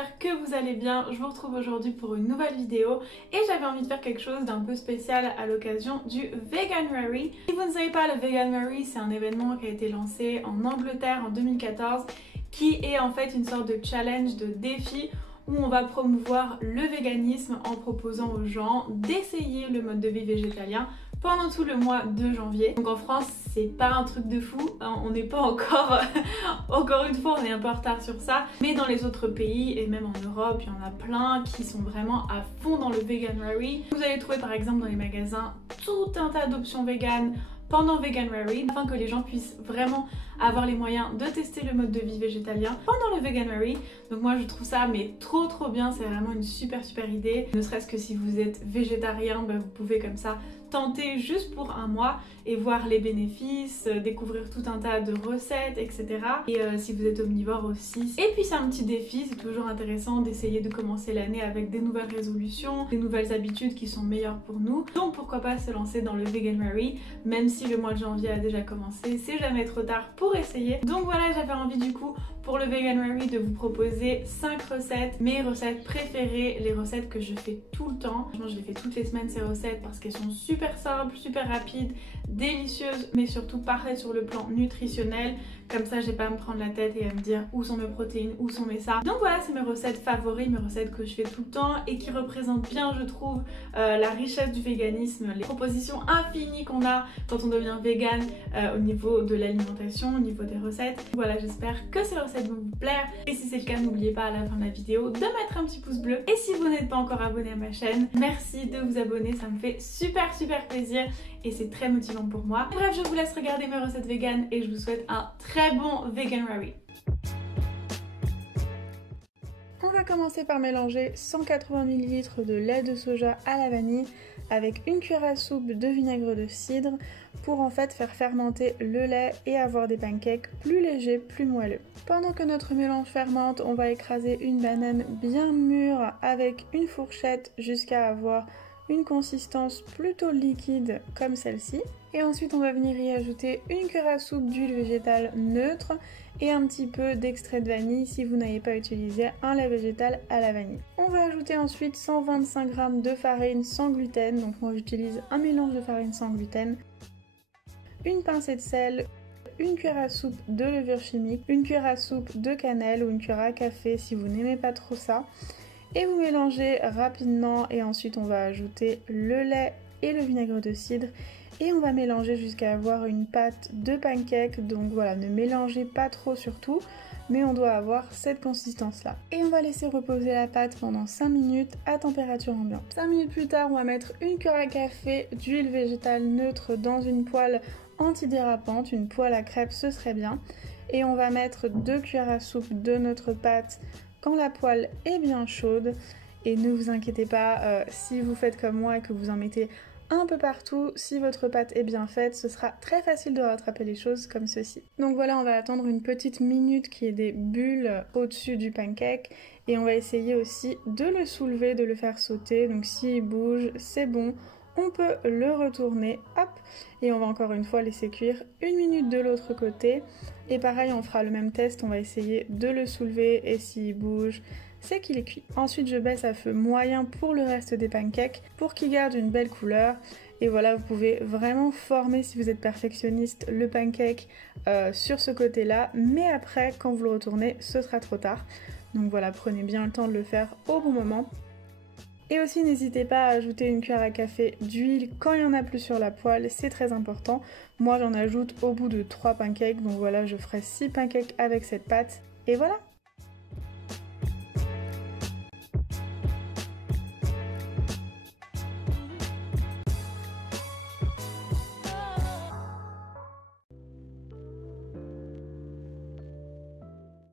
j'espère que vous allez bien. Je vous retrouve aujourd'hui pour une nouvelle vidéo et j'avais envie de faire quelque chose d'un peu spécial à l'occasion du Veganuary. Si vous ne savez pas, le Veganuary, c'est un événement qui a été lancé en Angleterre en 2014 qui est en fait une sorte de challenge, de défi où on va promouvoir le véganisme en proposant aux gens d'essayer le mode de vie végétalien pendant tout le mois de janvier. Donc en France, c'est pas un truc de fou, hein, on n'est pas encore, encore une fois, on est un peu en retard sur ça. Mais dans les autres pays et même en Europe, il y en a plein qui sont vraiment à fond dans le Veganuary. Vous allez trouver par exemple dans les magasins tout un tas d'options véganes pendant Veganuary, afin que les gens puissent vraiment avoir les moyens de tester le mode de vie végétalien pendant le Veganuary. Donc moi je trouve ça mais trop bien, c'est vraiment une super idée. Ne serait-ce que si vous êtes végétarien, vous pouvez comme ça tenter juste pour un mois et voir les bénéfices, découvrir tout un tas de recettes, etc. Et si vous êtes omnivore aussi. Et puis c'est un petit défi, c'est toujours intéressant d'essayer de commencer l'année avec des nouvelles résolutions, des nouvelles habitudes qui sont meilleures pour nous. Donc pourquoi pas se lancer dans le Veganuary, même si le mois de janvier a déjà commencé, c'est jamais trop tard pour essayer. Donc voilà, j'avais envie du coup pour le Veganuary de vous proposer 5 recettes, mes recettes préférées, les recettes que je fais tout le temps. Franchement, je les fais toutes les semaines ces recettes parce qu'elles sont super simples, super rapides, délicieuses, mais surtout parfaites sur le plan nutritionnel. Comme ça, j'ai pas à me prendre la tête et à me dire où sont mes protéines, où sont mes ça. Donc voilà, c'est mes recettes favoris, mes recettes que je fais tout le temps et qui représentent bien, je trouve, la richesse du véganisme, les propositions infinies qu'on a quand on devient vegan au niveau de l'alimentation, au niveau des recettes. Voilà, j'espère que ces recettes vont vous plaire. Et si c'est le cas, n'oubliez pas à la fin de la vidéo de mettre un petit pouce bleu. Et si vous n'êtes pas encore abonné à ma chaîne, merci de vous abonner, ça me fait super plaisir et c'est très motivant pour moi. Bref, je vous laisse regarder mes recettes vegan et je vous souhaite un très bon Veganuary. On va commencer par mélanger 180 ml de lait de soja à la vanille avec une cuillère à soupe de vinaigre de cidre pour en fait faire fermenter le lait et avoir des pancakes plus légers, plus moelleux. Pendant que notre mélange fermente, on va écraser une banane bien mûre avec une fourchette jusqu'à avoir une consistance plutôt liquide comme celle-ci. Et ensuite on va venir y ajouter une cuillère à soupe d'huile végétale neutre et un petit peu d'extrait de vanille si vous n'avez pas utilisé un lait végétal à la vanille. On va ajouter ensuite 125 g de farine sans gluten, donc moi j'utilise un mélange de farine sans gluten, une pincée de sel, une cuillère à soupe de levure chimique, une cuillère à soupe de cannelle ou une cuillère à café si vous n'aimez pas trop ça. Et vous mélangez rapidement et ensuite on va ajouter le lait et le vinaigre de cidre et on va mélanger jusqu'à avoir une pâte de pancake. Donc voilà, ne mélangez pas trop surtout, mais on doit avoir cette consistance là. Et on va laisser reposer la pâte pendant 5 minutes à température ambiante. 5 minutes plus tard, on va mettre une cuillère à café d'huile végétale neutre dans une poêle antidérapante, une poêle à crêpes ce serait bien. Et on va mettre 2 cuillères à soupe de notre pâte quand la poêle est bien chaude. Et ne vous inquiétez pas, si vous faites comme moi et que vous en mettez un peu partout, si votre pâte est bien faite, ce sera très facile de rattraper les choses comme ceci. Donc voilà, on va attendre une petite minute qu'il y ait des bulles au-dessus du pancake et on va essayer aussi de le soulever, de le faire sauter. Donc s'il bouge, c'est bon. On peut le retourner, hop, et on va encore une fois laisser cuire une minute de l'autre côté. Et pareil, on fera le même test, on va essayer de le soulever et s'il bouge, c'est qu'il est cuit. Ensuite, je baisse à feu moyen pour le reste des pancakes pour qu'ils gardent une belle couleur. Et voilà, vous pouvez vraiment former, si vous êtes perfectionniste, le pancake sur ce côté-là. Mais après, quand vous le retournez, ce sera trop tard. Donc voilà, prenez bien le temps de le faire au bon moment. Et aussi n'hésitez pas à ajouter une cuillère à café d'huile quand il n'y en a plus sur la poêle, c'est très important. Moi j'en ajoute au bout de 3 pancakes, donc voilà, je ferai 6 pancakes avec cette pâte. Et voilà!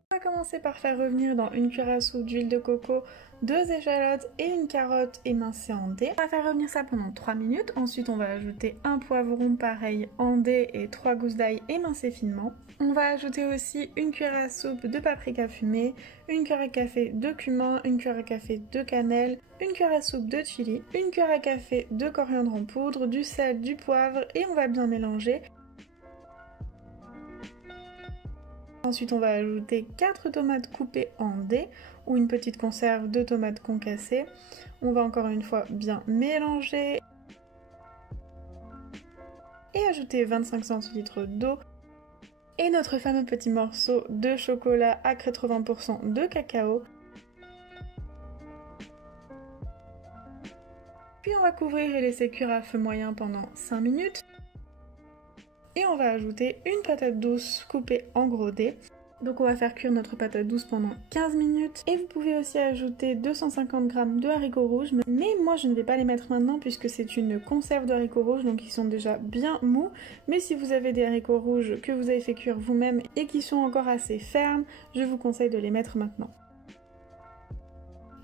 On va commencer par faire revenir dans une cuillère à soupe d'huile de coco 2 échalotes et une carotte émincée en dés. On va faire revenir ça pendant 3 minutes. Ensuite, on va ajouter un poivron pareil en dés et 3 gousses d'ail émincées finement. On va ajouter aussi une cuillère à soupe de paprika fumé, une cuillère à café de cumin, une cuillère à café de cannelle, une cuillère à soupe de chili, une cuillère à café de coriandre en poudre, du sel, du poivre et on va bien mélanger. Ensuite, on va ajouter 4 tomates coupées en dés. ou une petite conserve de tomates concassées. On va encore une fois bien mélanger et ajouter 25 centilitres d'eau et notre fameux petit morceau de chocolat à 80% de cacao. Puis on va couvrir et laisser cuire à feu moyen pendant 5 minutes. Et on va ajouter une patate douce coupée en gros dés. Donc on va faire cuire notre patate douce pendant 15 minutes. Et vous pouvez aussi ajouter 250 g de haricots rouges. Mais moi je ne vais pas les mettre maintenant puisque c'est une conserve de haricots rouges, donc ils sont déjà bien mous. Mais si vous avez des haricots rouges que vous avez fait cuire vous-même et qui sont encore assez fermes, je vous conseille de les mettre maintenant.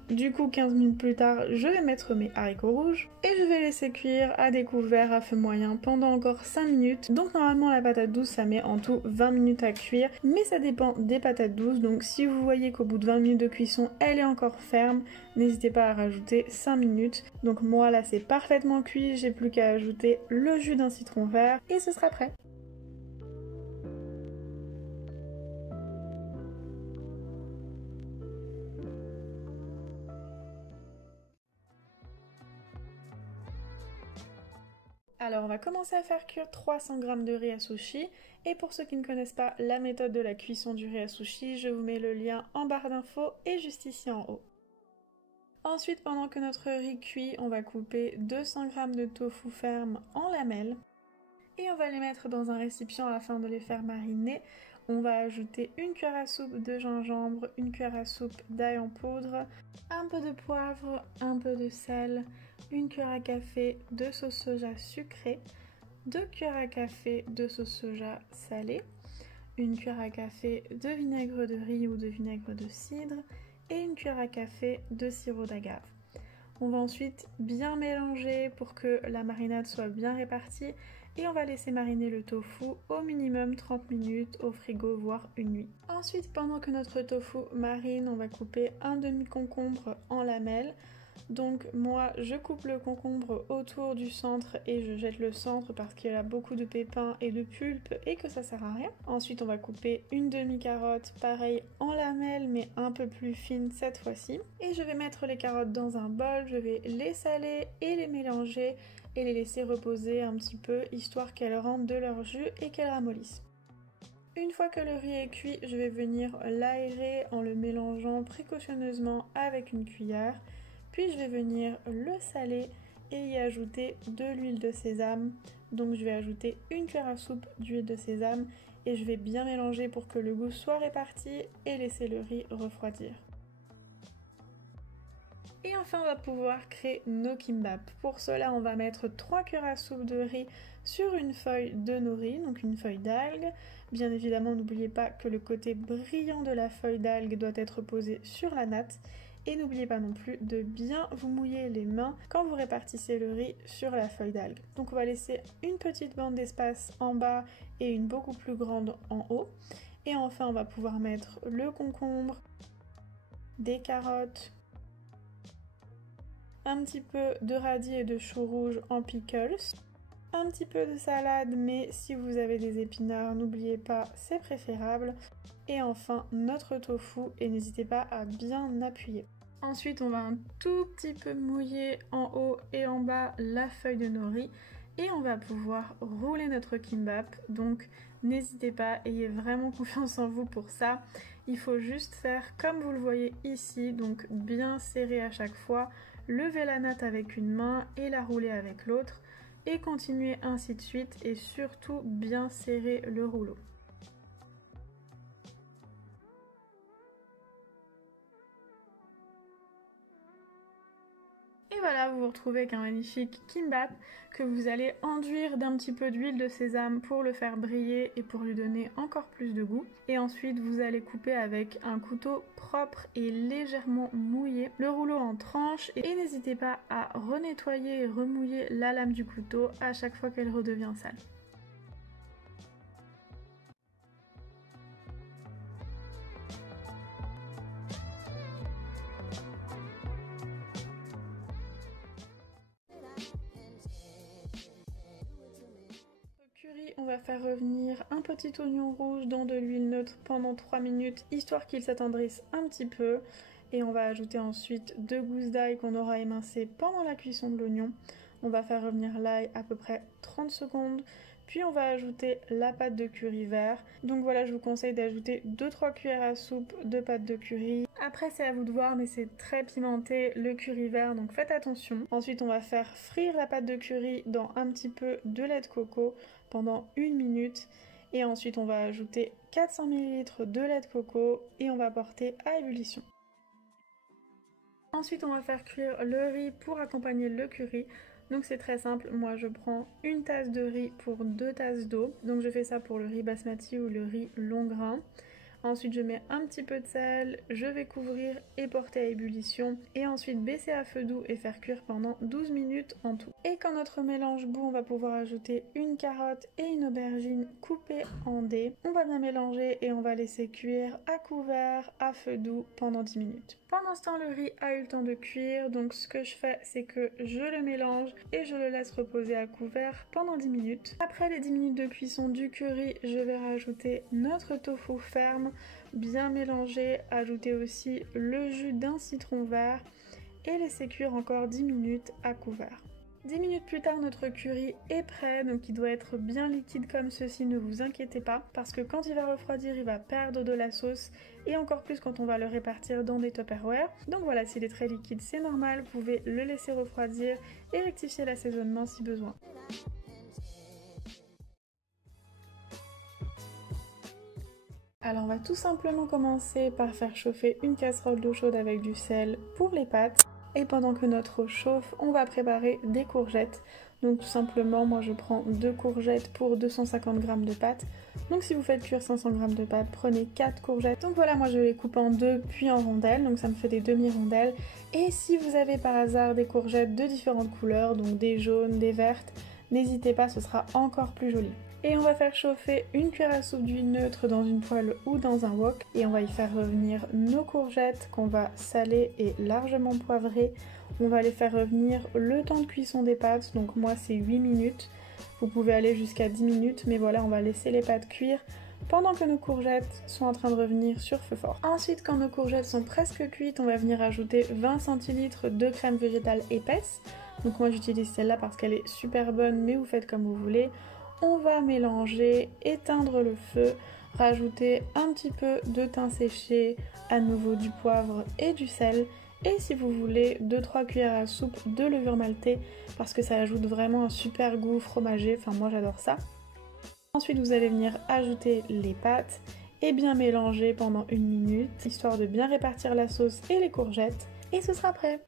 Du coup, 15 minutes plus tard, je vais mettre mes haricots rouges et je vais laisser cuire à découvert à feu moyen pendant encore 5 minutes. Donc normalement la patate douce ça met en tout 20 minutes à cuire, mais ça dépend des patates douces. Donc si vous voyez qu'au bout de 20 minutes de cuisson elle est encore ferme, n'hésitez pas à rajouter 5 minutes. Donc moi là c'est parfaitement cuit, j'ai plus qu'à ajouter le jus d'un citron vert et ce sera prêt. Alors on va commencer à faire cuire 300 g de riz à sushi, et pour ceux qui ne connaissent pas la méthode de la cuisson du riz à sushi, je vous mets le lien en barre d'infos et juste ici en haut. Ensuite, pendant que notre riz cuit, on va couper 200 g de tofu ferme en lamelles et on va les mettre dans un récipient afin de les faire mariner. On va ajouter une cuillère à soupe de gingembre, une cuillère à soupe d'ail en poudre, un peu de poivre, un peu de sel, une cuillère à café de sauce soja sucrée, 2 cuillères à café de sauce soja salée, une cuillère à café de vinaigre de riz ou de vinaigre de cidre et une cuillère à café de sirop d'agave. On va ensuite bien mélanger pour que la marinade soit bien répartie et on va laisser mariner le tofu au minimum 30 minutes au frigo, voire une nuit. Ensuite, pendant que notre tofu marine, on va couper un demi-concombre en lamelles. Donc moi je coupe le concombre autour du centre et je jette le centre parce qu'il a beaucoup de pépins et de pulpe et que ça sert à rien. Ensuite on va couper une demi-carotte, pareil en lamelles mais un peu plus fine cette fois-ci. Et je vais mettre les carottes dans un bol, je vais les saler et les mélanger et les laisser reposer un petit peu histoire qu'elles rentrent de leur jus et qu'elles ramollissent. Une fois que le riz est cuit, je vais venir l'aérer en le mélangeant précautionneusement avec une cuillère. Puis je vais venir le saler et y ajouter de l'huile de sésame. Donc je vais ajouter une cuillère à soupe d'huile de sésame et je vais bien mélanger pour que le goût soit réparti et laisser le riz refroidir. Et enfin on va pouvoir créer nos kimbap. Pour cela on va mettre 3 cuillères à soupe de riz sur une feuille de nori, donc une feuille d'algue. Bien évidemment n'oubliez pas que le côté brillant de la feuille d'algue doit être posé sur la natte. Et n'oubliez pas non plus de bien vous mouiller les mains quand vous répartissez le riz sur la feuille d'algue. Donc on va laisser une petite bande d'espace en bas et une beaucoup plus grande en haut. Et enfin on va pouvoir mettre le concombre, des carottes, un petit peu de radis et de choux rouges en pickles, un petit peu de salade mais si vous avez des épinards n'oubliez pas c'est préférable. Et enfin notre tofu et n'hésitez pas à bien appuyer. Ensuite on va un tout petit peu mouiller en haut et en bas la feuille de nori et on va pouvoir rouler notre kimbap. Donc n'hésitez pas, ayez vraiment confiance en vous pour ça. Il faut juste faire comme vous le voyez ici, donc bien serrer à chaque fois, lever la natte avec une main et la rouler avec l'autre et continuer ainsi de suite et surtout bien serrer le rouleau. Et voilà, vous vous retrouvez avec un magnifique kimbap que vous allez enduire d'un petit peu d'huile de sésame pour le faire briller et pour lui donner encore plus de goût. Et ensuite, vous allez couper avec un couteau propre et légèrement mouillé le rouleau en tranches. Et n'hésitez pas à renettoyer et remouiller la lame du couteau à chaque fois qu'elle redevient sale. On va faire revenir un petit oignon rouge dans de l'huile neutre pendant 3 minutes, histoire qu'il s'attendrisse un petit peu. Et on va ajouter ensuite 2 gousses d'ail qu'on aura émincées pendant la cuisson de l'oignon. On va faire revenir l'ail à peu près 30 secondes. Puis on va ajouter la pâte de curry vert. Donc voilà, je vous conseille d'ajouter 2-3 cuillères à soupe de pâte de curry. Après c'est à vous de voir, mais c'est très pimenté le curry vert, donc faites attention. Ensuite on va faire frire la pâte de curry dans un petit peu de lait de coco pendant 1 minute. Et ensuite on va ajouter 400 ml de lait de coco et on va porter à ébullition. Ensuite on va faire cuire le riz pour accompagner le curry. Donc c'est très simple, moi je prends une tasse de riz pour 2 tasses d'eau. Donc je fais ça pour le riz basmati ou le riz long grain. Ensuite je mets un petit peu de sel, je vais couvrir et porter à ébullition. Et ensuite baisser à feu doux et faire cuire pendant 12 minutes en tout. Et quand notre mélange bout, on va pouvoir ajouter une carotte et une aubergine coupées en dés. On va bien mélanger et on va laisser cuire à couvert, à feu doux pendant 10 minutes. Pendant ce temps, le riz a eu le temps de cuire, donc ce que je fais, c'est que je le mélange et je le laisse reposer à couvert pendant 10 minutes. Après les 10 minutes de cuisson du curry, je vais rajouter notre tofu ferme, bien mélangé, ajouter aussi le jus d'un citron vert et laisser cuire encore 10 minutes à couvert. 10 minutes plus tard, notre curry est prêt, donc il doit être bien liquide comme ceci, ne vous inquiétez pas, parce que quand il va refroidir, il va perdre de la sauce, et encore plus quand on va le répartir dans des Tupperware. Donc voilà, s'il est très liquide, c'est normal, vous pouvez le laisser refroidir et rectifier l'assaisonnement si besoin. Alors on va tout simplement commencer par faire chauffer une casserole d'eau chaude avec du sel pour les pâtes. Et pendant que notre eau chauffe, on va préparer des courgettes. Donc tout simplement, moi je prends 2 courgettes pour 250 g de pâtes. Donc si vous faites cuire 500 g de pâtes, prenez 4 courgettes. Donc voilà, moi je les coupe en 2 puis en rondelles, donc ça me fait des demi-rondelles. Et si vous avez par hasard des courgettes de différentes couleurs, donc des jaunes, des vertes, n'hésitez pas, ce sera encore plus joli. Et on va faire chauffer une cuillère à soupe d'huile neutre dans une poêle ou dans un wok. Et on va y faire revenir nos courgettes qu'on va saler et largement poivrer. On va les faire revenir le temps de cuisson des pâtes, donc moi c'est 8 minutes. Vous pouvez aller jusqu'à 10 minutes, mais voilà, on va laisser les pâtes cuire pendant que nos courgettes sont en train de revenir sur feu fort. Ensuite, quand nos courgettes sont presque cuites, on va venir ajouter 20 centilitres de crème végétale épaisse. Donc moi j'utilise celle-là parce qu'elle est super bonne, mais vous faites comme vous voulez. On va mélanger, éteindre le feu, rajouter un petit peu de thym séché, à nouveau du poivre et du sel. Et si vous voulez, 2-3 cuillères à soupe de levure maltée parce que ça ajoute vraiment un super goût fromager, enfin moi j'adore ça. Ensuite vous allez venir ajouter les pâtes et bien mélanger pendant 1 minute, histoire de bien répartir la sauce et les courgettes. Et ce sera prêt!